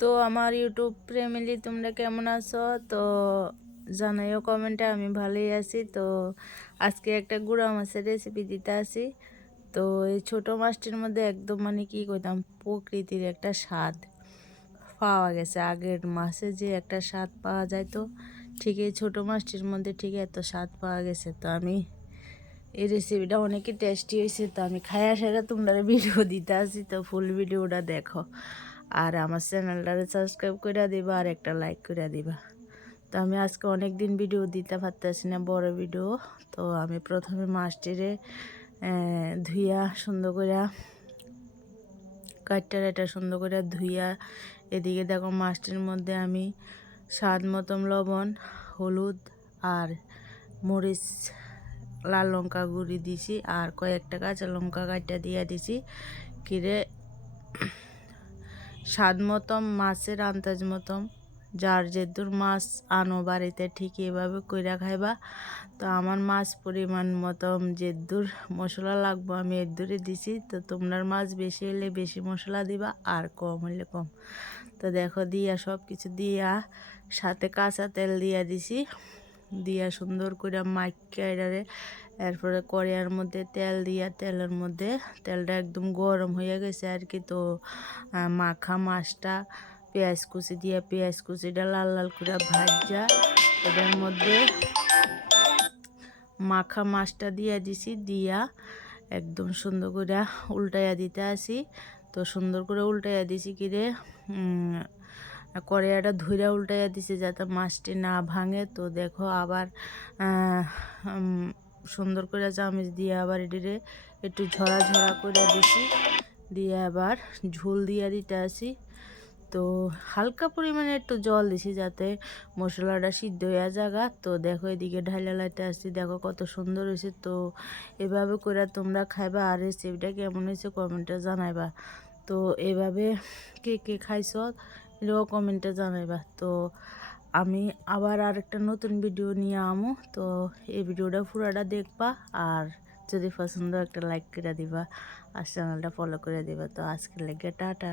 তো আমার YouTube family তোমরা কেমন আছো? তো জানাইও কমেন্টে। আমি ভালোই আছি। তো আজকে একটা গুঁড়া মাছের রেসিপি দিতে আসি। তো এই ছোটো মাছটির মধ্যে একদম মানে কি কইতাম, প্রকৃতির একটা স্বাদ পাওয়া গেছে। আগের মাছে যে একটা স্বাদ পাওয়া যায়, তো ঠিক এই ছোটো মাছটির মধ্যে ঠিক এত স্বাদ পাওয়া গেছে। তো আমি এই রেসিপিটা অনেকই টেস্টি হয়েছে। তো আমি খাইয়া সেটা তোমরা ভিডিও দিতে আসি। তো ফুল ভিডিওটা দেখো আর আমার চ্যানেলটারে সাবস্ক্রাইব করে দিবা আর একটা লাইক করে দিবা। তো আমি আজকে অনেক দিন ভিডিও দিতে পারতেছি না, বড় ভিডিও। তো আমি প্রথমে মাছটিরে ধুইয়া সুন্দর করে কাটটা সুন্দর করে ধুইয়া, এদিকে দেখো মাছটির মধ্যে আমি স্বাদ মতন লবণ, হলুদ আর মরিচ, লাল লঙ্কা গুঁড়ি দিছি আর কয়েকটা কাঁচা লঙ্কা কাটটা দিয়ে দিছি। কিরে স্বাদ মতন মাছের আন্দাজ মতন যার যেদুর মাছ আনো বাড়িতে ঠিক এভাবে কইরা খাইবা। তো আমার মাছ পরিমাণ মতন যেদুর মশলা লাগবো আমি এদুরে দিছি। তো তোমরা মাছ বেশি হলে বেশি মশলা দিবা আর কম হলে কম। তো দেখো দিয়া সব কিছু দিয়া সাথে কাঁচা তেল দিয়া দিছি, দিয়া সুন্দর করে মাইকারে এরপরে কড়াইয়ের মধ্যে তেল দিয়া তেলের মধ্যে তেলটা একদম গরম হয়ে গেছে আর কি। তো মাখা মাছটা পেঁয়াজ কুচি দিয়ে পেঁয়াজ কুচিটা লাল লাল করে ভাজা এটার মধ্যে মাখা মাছটা দিয়া দিছি, দিয়া একদম সুন্দর করে উল্টাইয়া দিতে আসি। তো সুন্দর করে উল্টাইয়া দিছি কিরে কড়াইটা ধুইরা উল্টাইয়া দিছি যাতে মাছটি না ভাঙে। তো দেখো আবার সুন্দর করে চামচ দিয়ে আবার এটিরে একটু ঝরা ঝরা করে দিছি, দিয়ে আবার ঝোল দিয়ে দিতে আসি। তো হালকা পরিমাণে একটু জল দিছি যাতে মশলাটা সিদ্ধ হয়ে জায়গা। তো দেখো এদিকে ঢাইলা লাইতে আসছি, দেখো কত সুন্দর হয়েছে। তো এভাবে করে তোমরা খাইবা আর রেসিপিটা কেমন হয়েছে কমেন্টে জানাইবা। তো এভাবে কে কে খাইছো এটাও কমেন্টে জানাইবা। তো আমি আবার আরেকটা নতুন ভিডিও নিয়ে আমু। তো এই ভিডিওটা পুরোটা দেখবা আর যদি পছন্দ একটা লাইক করে দিবা আর চ্যানেলটা ফলো করে দিবা। তো আজকের লেগে টাটা।